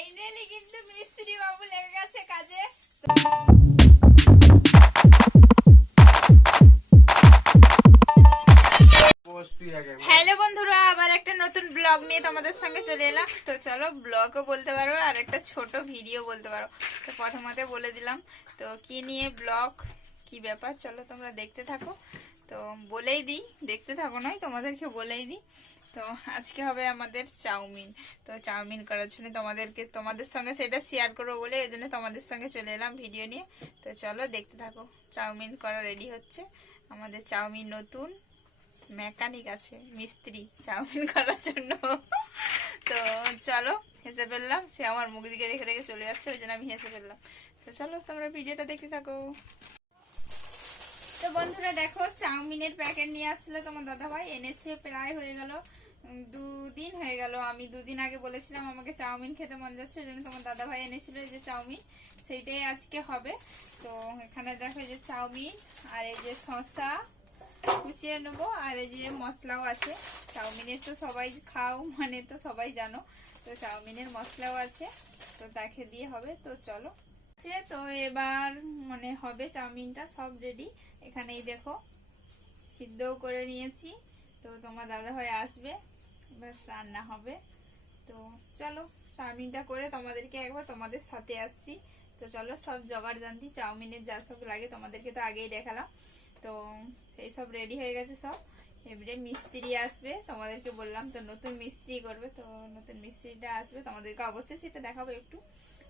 Finally কিন্তু মিস্ত্রি বাবু লেগে গেছে কাজে। হ্যালো বন্ধুরা, আবার একটা নতুন ব্লগ নিয়ে তোমাদের সঙ্গে চলে এলাম। তো চলো, ব্লগও বলতে পারো আর একটা ছোট ভিডিও বলতে পারো। তো প্রথমতে বলে দিলাম, তো কি নিয়ে ব্লগ, কি ব্যাপার? চলো তোমরা দেখতে থাকো। তো বলেই দিই, দেখতে থাকো নয়, তোমাদেরকে বলেই দিই। তো আজকে হবে আমাদের চাউমিন। তো চাউমিন করার জন্য তোমাদেরকে, তোমাদের সঙ্গে সেটা শেয়ার করব বলে ওই জন্য তোমাদের সঙ্গে চলে এলাম ভিডিও নিয়ে। তো চলো দেখতে থাকো, চাউমিন করা রেডি হচ্ছে। আমাদের চাউমিন নতুন মেকানিক আছে, মিস্ত্রি চাউমিন করার জন্য। তো চলো হেসে ফেললাম, সে আমার মুখ দিকে রেখে রেখে চলে যাচ্ছে, ওই জন্য আমি হেসে ফেললাম। তো চলো তোমরা ভিডিওটা দেখতে থাকো। তো বন্ধুরা দেখো, চাউমিনের প্যাকেট নিয়ে আসছিল তোমার দাদা ভাই এনেছে, প্রায় হয়ে গেল। দুদিন হয়ে গেল। আমি দুদিন আগে বলেছিলাম আমাকে চাউমিন খেতে মন যাচ্ছে, ওই জন্য তোমার দাদা ভাই এনেছিল এই যে চাউমিন, সেইটাই আজকে হবে। তো এখানে দেখো এই যে চাউমিন, আর এই যে শসা কুচিয়ে নেব, আর এই যে মশলাও আছে। চাউমিনের তো সবাই খাও মানে তো সবাই জানো, তো চাউমিনের মশলাও আছে, তো তাকে দিয়ে হবে, তো চলো। আছে, তো এবার মানে হবে চাউমিনটা সব রেডি এখানেই দেখো, সিদ্ধও করে নিয়েছি, তো তোমার দাদা ভাই আসবে। এবার রান্না হবে। তো চলো, চাউমিনটা করে তোমাদেরকে একবার তোমাদের সাথে আসছি। তো চলো, সব জোগাড় জানতি, চাউমিনের যা সব লাগে তোমাদেরকে তো আগেই দেখালাম। তো সেই সব রেডি হয়ে গেছে সব। এবারে মিস্ত্রি আসবে, তোমাদেরকে বললাম তো নতুন মিস্ত্রি করবে। তো নতুন মিস্ত্রিটা আসবে, তোমাদেরকে অবশ্যই সেটা দেখাবো একটু।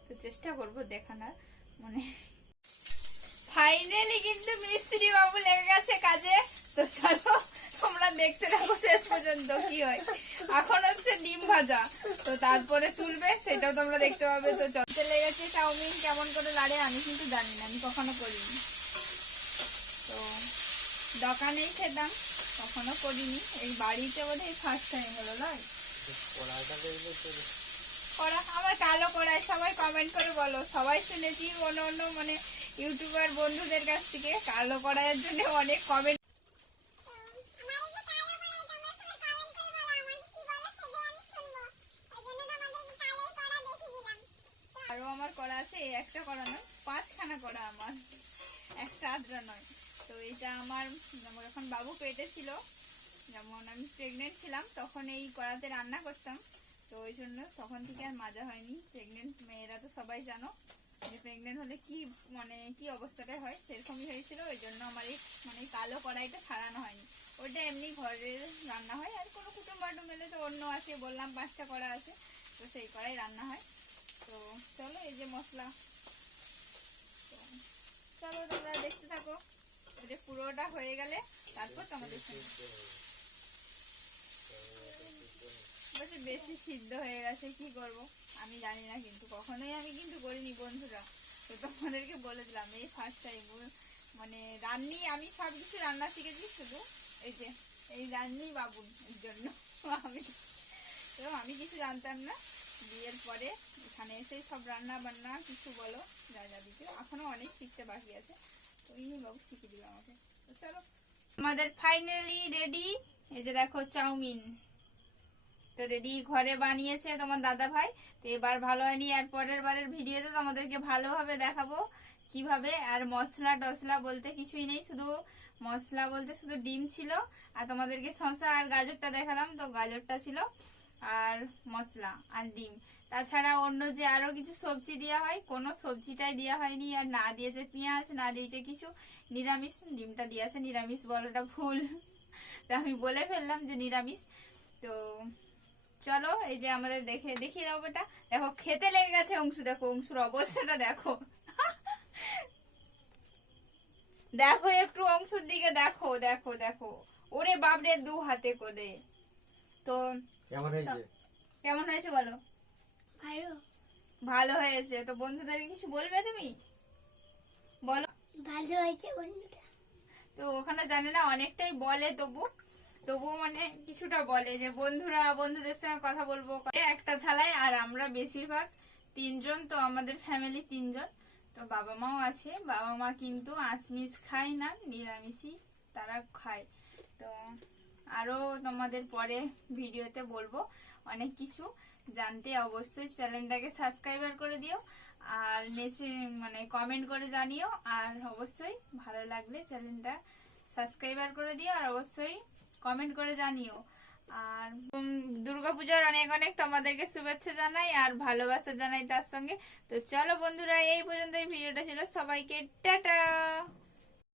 তো চেষ্টা করব দেখানোর মানে ফাইনালি কিন্তু মিস্ত্রি বাবু লেগে গেছে কাজে। তো চলো তোমরা দেখতে থাকো শেষ পর্যন্ত কি হয়। এখন হচ্ছে ডিম ভাজা। তো তারপরে তুলবে, সেটাও তোমরা দেখতে পাবে। তো চলতে লেগেছে চাউমিন, কেমন করে লাড়ে আমি কিন্তু জানি না, আমি কখনো করিনি। তো দোকানেই খেতাম, কখনো করিনি। এই বাড়িতে বোধ হয় ফার্স্ট টাইম হলো নয় করা আমার কালো করায় সবাই কমেন্ট করে বলো। সবাই শুনেছি অন্য অন্য মানে ইউটিউবার বন্ধুদের কাছ থেকে কালো করাইয়ের জন্য অনেক কমেন্ট আমার করা আছে, এই একটা করা নয়, পাঁচখানা করা আমার। একটা আদ্রা নয়। তো এটা আমার, যেমন যখন বাবু পেটে ছিল, যেমন আমি প্রেগনেন্ট ছিলাম, তখন এই কড়াতে রান্না করতাম। তো ওই জন্য তখন থেকে আর মাজা হয়নি। প্রেগনেন্ট মেয়েরা তো সবাই জানো, যে প্রেগনেন্ট হলে কি মানে কি অবস্থাটা হয়, সেরকমই হয়েছিল। ওই জন্য আমার এই মানে কালো কড়াইটা ছাড়ানো হয়নি। ওইটা এমনি ঘরে রান্না হয়, আর কোনো কুটুম বাটুম এলে তো অন্য আছে, বললাম পাঁচটা কড়া আছে, তো সেই কড়াই রান্না হয়। চলো, এই যে মশলা। চলো তোমরা দেখতে থাকো এটা পুরোটা হয়ে গেলে তারপর তোমাদের সঙ্গে বেশি সিদ্ধ হয়ে গেছে, কি করব? আমি জানি না কিন্তু, কখনোই আমি কিন্তু করিনি বন্ধুরা। তো তোমাদেরকে বলে দিলাম, এই ফার্স্ট টাইম মানে রান্নি, আমি সব কিছু রান্না শিখেছি শুধু এই যে, এই রান্নি বাবুন এর জন্য। আমি তো, আমি কিছু জানতাম না। বিয়ের পরে এখানে এসে সব রান্না বান্না কিছু বলো, যা যা দিতে। এখনও অনেক শিখতে বাকি আছে। তো এই বাবু শিখিয়ে দিল আমাকে। চলো। আমাদের ফাইনালি রেডি এই যে দেখো, চাউমিন। তো রেডি ঘরে বানিয়েছে তোমার দাদা ভাই। তো এবার ভালো হয়নি, আর পরের বারের ভিডিওতে তোমাদেরকে ভালোভাবে দেখাবো কীভাবে। আর মশলা টসলা বলতে কিছুই নেই, শুধু মশলা বলতে শুধু ডিম ছিল। আর তোমাদেরকে শসা আর গাজরটা দেখালাম, তো গাজরটা ছিল। আর মশলা আর ডিম। তাছাড়া অন্য যে আরও কিছু সবজি দেওয়া হয়, কোনো সবজিটাই দেওয়া হয়নি। আর না দিয়েছে পেঁয়াজ, না দিয়েছে কিছু। নিরামিষ ডিমটা দিয়েছে, নিরামিষ বলাটা ভুল। তা আমি বলে ফেললাম যে নিরামিষ। তো চলো, এই যে আমাদের দেখে, দেখিয়ে দাও বেটা। দেখো, খেতে লেগে গেছে অংশু। দেখো, অংশুর অবস্থাটা দেখো। দেখো একটু অংশুর দিকে। দেখো দেখো দেখো। ওরে বাবরে দু হাতে করে। তো কেমন হয়েছে? কেমন হয়েছে বলো? ভালো। ভালো হয়েছে। তো বন্ধুদের কিছু বলবে তুমি? বলো। ভালো হয়েছে বন্ধুরা। তো ওখানে জানে না অনেকটাই বলে তবু। তবুও মানে কিছুটা বলে যে বন্ধুরা বন্ধুদের সঙ্গে কথা বলব। একটা থালায় আর আমরা বেশিরভাগ তিনজন তো আমাদের ফ্যামিলি তিনজন। তো বাবা মাও আছে। বাবা মা কিন্তু আশমিষ খায় না নিরামিষই তারা খায়। তো আরও তোমাদের পরে ভিডিওতে বলব অনেক কিছু। জানতে অবশ্যই চ্যানেলটাকে সাবস্ক্রাইবার করে দিও আর নেচে মানে কমেন্ট করে জানিও। আর অবশ্যই ভালো লাগলে চ্যানেলটা সাবস্ক্রাইবার করে দিও আর অবশ্যই কমেন্ট করে জানিও। আর দুর্গা পুজোর অনেক অনেক তোমাদেরকে শুভেচ্ছা জানাই আর ভালোবাসা জানাই তার সঙ্গে। তো চলো বন্ধুরা, এই পর্যন্ত ভিডিওটা ছিল। সবাইকে টাটা!